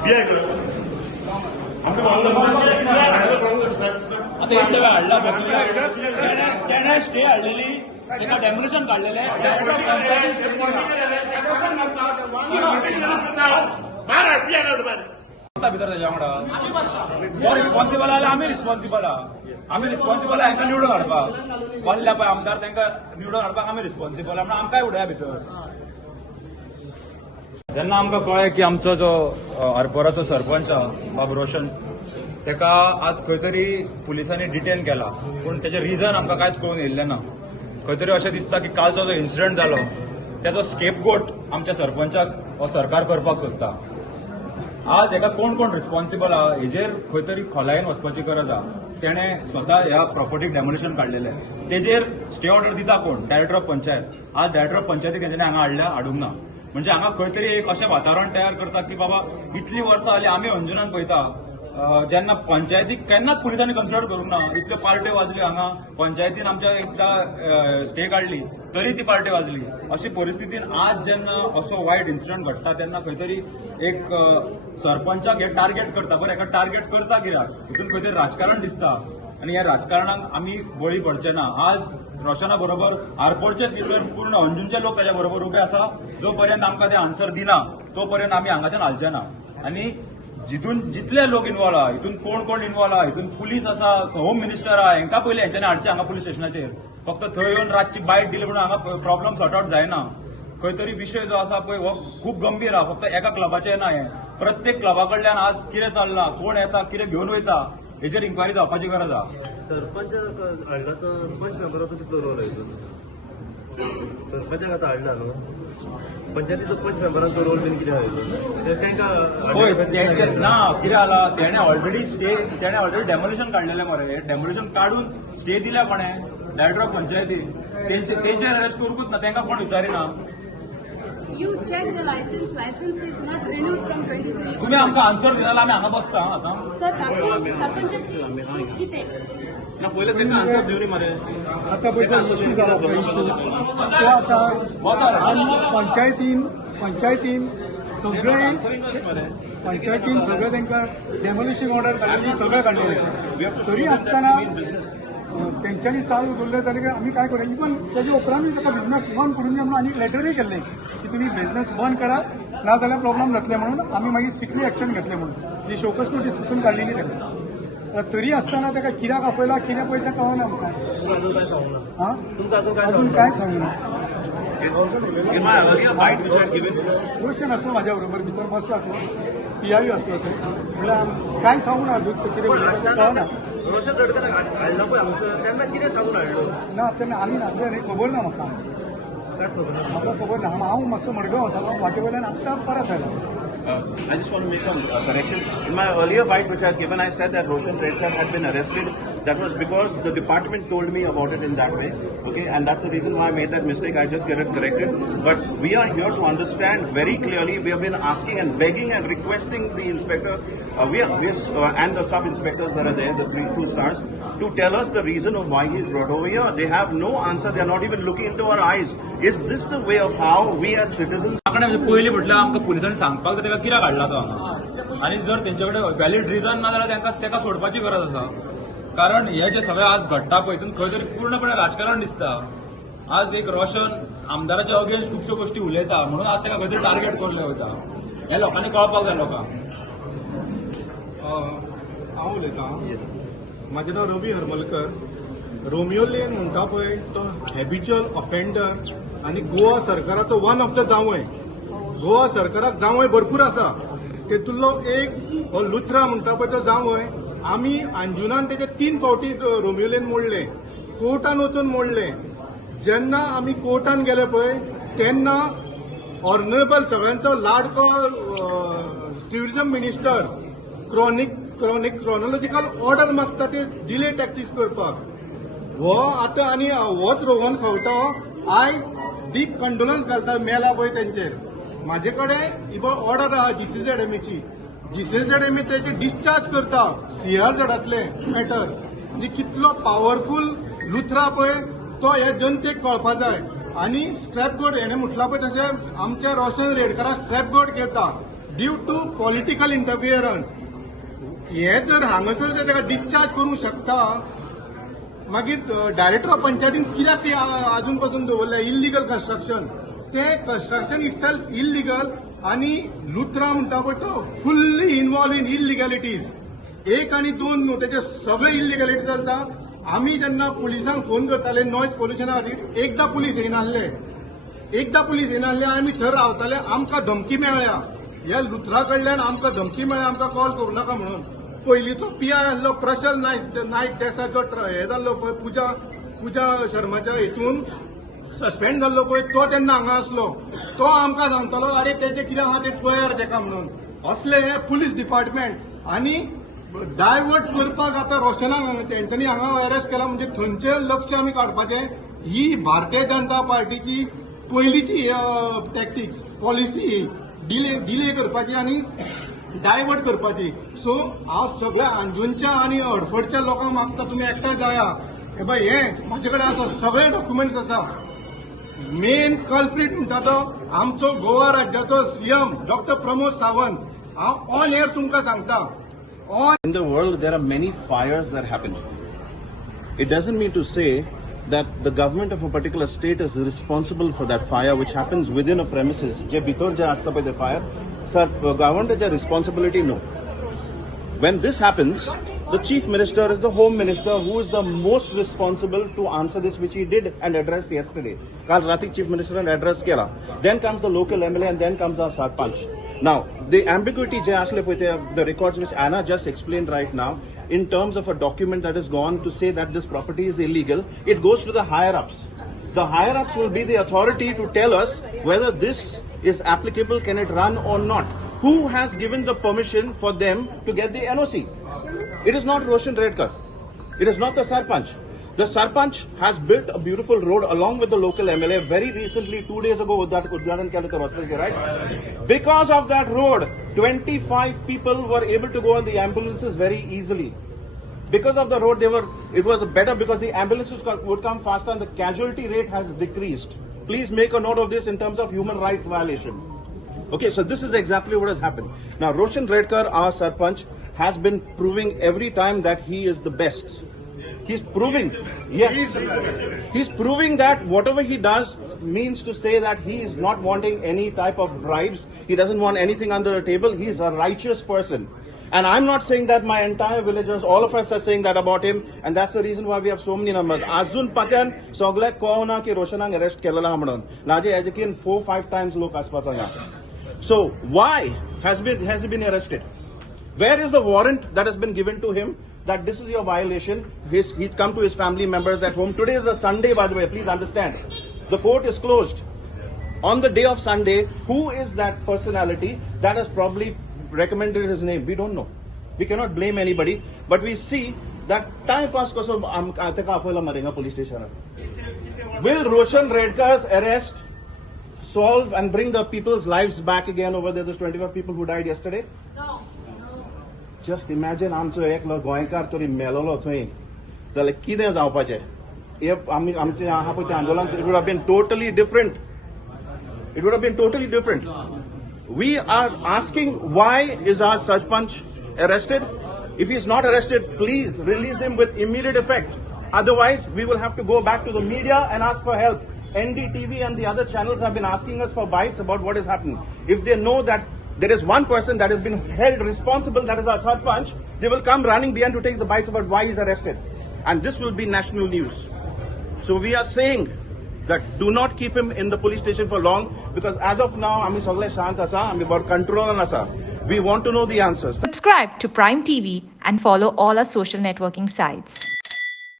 आता इतल्या वेळ हाडला त्याने स्टे हाडलेली त्याला डेमोलिशन काढलेले भितर त्याच्या वांगडा तो रिस्पॉन्सिबल आले आम्ही रिस्पॉन्सिबल हांकां निवडून हाडपाक वाल्ल्या पळय आमदार तांकां निवडून हाडपाक आमी रिस्पॉन्सिबल म्हणून आमकांय उडया भितर. जेन्ना आमकां कळ्ळें की आमचो जो आरपोराचो सरपंच बाब रोशन ताका आज खंय तरी पुलिसांनी डिटेन केला पूण तेजें रिजन आमकां कांयच कळून येयल्लें ना. खंय तरी अशें दिसता की कालचो जो इन्सिडंट जालो तेजो स्केपगोट आमच्या सरपंचाक हो सरकार करपाक सोदता. आज हेका कोण कोण रिस्पॉन्सिबल आहा हेजेर खंय तरी खोलायेन वचपाची गरज आहा. तेणे स्वता ह्या प्रॉपर्टीक डेमोलिशन काढलेलें तेजेर स्टे ऑर्डर दिता कोण? Director of panchayat. आज डायरेक्टर ऑफ पंचायतीक तेंच्यांनी हांगा हाडूंक ना. म्हणजे हांगा खंय तरी एक अशें वातावरण तयार करता की बाबा इतलीं वर्सां जालीं आमी अंजुनान पळयता जेन्ना पंचायतीक केन्नाच पुलिसांनी कन्सिडर करूंक ना. इतल्यो पार्ट्यो वाजल्यो हांगा पंचायतीन आमच्या एकदा स्टे काढली तरी ती पार्टी वाजली. अशी परिस्थितीन आज जेन्ना असो वायट इन्सिडंट घडटा तेन्ना खंय तरी एक सरपंचाक हे टार्गेट करता. बरें हेका टार्गेट करता कित्याक? हितून खंय तरी राजकारण दिसता आनी ह्या राजकारणाक आमी बळी पडचे ना. आज रोशना बरोबर आरपोरचे भितर पूर्ण अंजुनचे लोक ताच्या बरोबर उबे आसा. जो पर्यंत आमकां ते आन्सर दिना तो पर्यंत आमी हांगाच्यान हालचे ना. आनी जितून जितले लोक इन्वॉल्व आहा हितून कोण कोण इन्वॉल्व आहा हितून पुलीस आसा होम मिनिस्टर आहा हेंकां पयलीं हेंच्यांनी हाडचे हांगा पुलीस स्टेशनाचेर. फक्त थंय येवन रातची बायट दिली म्हणून हांगा प्रॉब्लम सॉर्ट आउट जायना. खंय तरी विशय जो आसा पळय हो खूब गंभीर आहा. फक्त एका क्लबाचें ना हें प्रत्येक क्लबा कडल्यान आज कितें चल्लां कोण येता कितें घेवन वयता हेजेर इन्क्वायरी जावपाची गरज आहा. सरपंच हाडला तर पंच मेंबराचो कितलो रोल आहे सरपंचाक आतां हाडला न्हू पंचायतीचो पंच मेंबरांचो रोल बीन कितें आहा तांकां होय तेंचे ना कितें जाला तेणे ऑलरेडी डेमोलिशन काढलेलें मरे. डेमोलिशन काढून स्टे दिल्या कोणे? डायरेक्टर ऑफ पंचायती. तेंचेर अरेस्ट करूंकूच ना तांकां कोण विचारिना. You check the license. License is not renewed from 23. तुम्ही आमकां आन्सर दिला आमी हांगा बसता आतां. तर तातूंत सरपंचाची कितें? ना पयले तांकां आन्सर दिवरी मरे. आता पळय इश्यू जाला पळय इश्यू तो आतां पंचायतीन सगळे तांकां डेमोलिशन ऑर्डर काडलेली सगळे काडलेले. तरी आसतना तेंच्यांनी चालू दवरले तरी आमी काय करूं इवन तेजे उपरांतूय ताका बिझनस बंद करून म्हणून आनी लेटरूय केल्ले की तुमी बिझनस बंद करा ना जाल्यार प्रॉब्लेम जातले म्हणून आमी मागीर स्ट्रिक्टली एक्शन घेतले म्हणून जी शोकस नोटीस पसून काडलेली ताका. तरी आसतना ताका कित्याक आपयला कितें पळय तें कळना आमकां. अजून काय सांगना. रोशन आसलो म्हाज्या बरोबर भितर बसला तो PIO आसलो थंय म्हणल्यार काय सांगू ना अजून कितें उलयता कळना. रोशन रडकर हाडला पळय हांगसर तेन्ना कितें सांगून हाडलो ना तेन्ना आमी नासले न्ही खबर ना म्हाका. म्हाका खबर ना हांव मातसो मडगांव वतालो वाटे वयल्यान आत्तां परत आयलो. I just want to make a correction. In my earlier bite which I had given, I said that Roshan Redkar had been arrested. That was because the department told me about it in that way. Okay, and that's the reason why I made that mistake. I just get it corrected. But we are here to understand very clearly. We have been asking and begging and requesting the inspector, and the sub-inspectors that are there, the two stars, to tell us the reason of why he's brought over here. They have no answer. They are not even looking into our eyes. Is this the way of how we as citizens? पयलीं म्हटल्यार आमकां पुलिसांनी सांगपाक जाय ताका कित्याक हाडला तो हांगा. आनी जर तेंचे कडेन वॅलीड रिजन ना जाल्यार ताका सोडपाची गरज आसा. कारण हे जे सगळें आज घडटा पळय हितून खंय तरी पूर्णपणे राजकारण दिसता. आज एक रोशन आमदाराच्या अगेन्स्ट खुबश्यो गोश्टी उलयता म्हणून आज ताका खंय तरी टार्गेट करले वयता. हे लोकांनी कळपाक जाय लोकांक. हांव उलयतां म्हाजें नांव रवी हरमलकर. रोमियो लेन म्हणटा पळय तो हॅबिच्युअल ऑफेंडर आनी गोवा सरकाराचो वन ऑफ द जावंय. गोवा सरकाराक जावंय भरपूर आसा तेतूंतलो एक हो लुथरा म्हणटा पळय तो जावंय. आमी अंजुनान तेजे 3 फावटी रोमियो लेन मोडले कोर्टान वचून मोडले. जेन्ना आमी कोर्टान गेले पळय तेन्ना ऑनरेबल सगळ्यांचो लाडको ट्युरिझम मिनिस्टर क्रोनॉलॉजिकल ऑर्डर मागता ते डिले टॅक्सीस करपाक. हो आतां आनी होच रोहन खंवटो आयज डीप कंडोलन्स घालता मेला पळय तेंचेर. म्हाजे कडेन इबळ ऑर्डर आहा GCZMAची. GCZMA तेचे डिस्चार्ज करता CRZातले मॅटर. म्हणजे कितलो पॉवरफूल लुथरा पळय तो हे जनतेक कळपा जाय. आनी स्क्रॅप बोर्ड हेणे म्हटला पळय तशें आमच्या रोशन रेडकराक स्क्रॅप बोर्ड घेता ड्यू टू पॉलिटिकल इंटरफियरन्स. हे जर हांगासर जर ताका डिस्चार्ज करूंक शकता, मागीर डायरेक्टर ऑफ पंचायतीन कित्याक ते अजून पासून दवरले इल्लिगल कन्स्ट्रक्शन. ते कन्स्ट्रक्शन इट सेल्फ इल्लिगल आनी लुथरा म्हणटा पळय तो फुल्ली इन्वॉल्व इन इल्लिगॅलिटीज. 1 आनी 2 न्हू, तेचे सगळे इल्लिगॅलिटी चलता. आमी जेन्ना पुलिसांक फोन करताले नॉयज पोल्युशना खातीर, एकदां पुलीस येनासले आमी थंय रावताले. आमकां धमकी मेळ्ळ्या, ह्या लुथरा कडल्यान आमकां धमकी मेळ्ळ्या, आमकां कॉल करूं नाका म्हणून. पयलींचो पीआय आसलो प्रशल नायक देसाचो हे जाल्लो पळय पुजा शर्माच्या हेतून सस्पेंड जाल्लो पळय, तो तेन्ना हांगा आसलो. तो आमकां सांगतालो अरे तेचे कितें आहा ते पळयार तेका म्हणून. असले हे पुलीस डिपार्टमेंट आनी डायवर्ट करपाक आतां रोशनाक तेंच्यांनी हांगा अरेस्ट केला म्हणजे थंयचे लक्ष आमी काडपाचें. ही भारतीय जनता पार्टीची पयलींची टॅक्टिक्स पॉलिसी डिले करपाची आनी डायवर्ट करपाची. सो हांव सगळ्या अंजुनच्या आनी हडफडच्या लोकांक मागता तुमी एकठांय जाया. हे बाय हे म्हाजे कडेन आसा, सगळे डॉक्युमेंट्स आसा. मेन कल्प्रीट म्हणटा तो आमचो गोवा राज्याचो सीएम डॉक्टर प्रमोद सावंत. हांव ऑन एअर तुमकां सांगता. In the world, there are many fires that happen. It doesn't mean to say that the government of a particular state is responsible for that fire which happens within a premises. Je bitor je asta pe the fire, sir, government is a responsibility, no. When this happens, the chief minister is the home minister who is the most responsible to answer this, which he did and addressed yesterday. Kal rati chief minister and address kela. Then comes the local MLA and then comes our sarpanch. Now, the ambiguity je asle poite the records which Anna just explained right now, in terms of a document that has gone to say that this property is illegal, it goes to the higher ups. The higher ups will be the authority to tell us whether this is applicable, can it run or not. Who has given the permission for them to get the NOC? It is not Roshan Redkar. It is not the Sarpanch. The Sarpanch has built a beautiful road along with the local MLA very recently, 2 days ago, with that Udgaran Kalita, right? Because of that road, 25 people were able to go on the ambulances very easily. Because of the road, it was better because the ambulances would come faster and the casualty rate has decreased. Please make a note of this in terms of human rights violation. Okay, so this is exactly what has happened. Now, Roshan Redkar, our Sarpanch, has been proving every time that he is the best. He's proving, yes, he's proving that whatever he does means to say that he is not wanting any type of bribes. He doesn't want anything under the table. He's a righteous person. And I'm not saying that my entire villagers, all of us are saying that about him. And that's the reason why we have so many numbers. Azun Patyan, sogle koona ki Roshanang arrest kelela hamron. Naje ejekin 4-5 times lok aspas anga. So why has he been arrested? Where is the warrant that has been given to him that this is your violation? He's come to his family members at home. Today is a Sunday, by the way, please understand. The court is closed. On the day of Sunday, who is that personality that has probably recommended his name? We don't know. We cannot blame anybody. But we see that time pass koso police station. Will Roshan Redkar's arrest solve and bring the people's lives back again over there? Those 25 people who died yesterday? No. Just imagine आमचो एकलो गोंयकार तरी मेलोलो थंय जाल्यार कितें जावपाचें. आमचें आहा पळय तें आंदोलन, it would have been totally different. It would have been totally different. We are asking, why is our Sarpanch arrested? If he is not arrested, please release him with immediate effect. Otherwise, we will have to go back to the media and ask for help. NDTV and the other channels have been asking us for bites about what is happening. If they know that there is one person that has been held responsible, that is our Sarpanch, they will come running behind to take the bites about why he is arrested. And this will be national news. So we are saying that do not keep him in the police station for long, because as of now, आम्ही सगळे शांत आसा, आम्ही बरो कंट्रोलान आसा. We want to know the answers. Subscribe to Prime TV and follow all our social networking sites.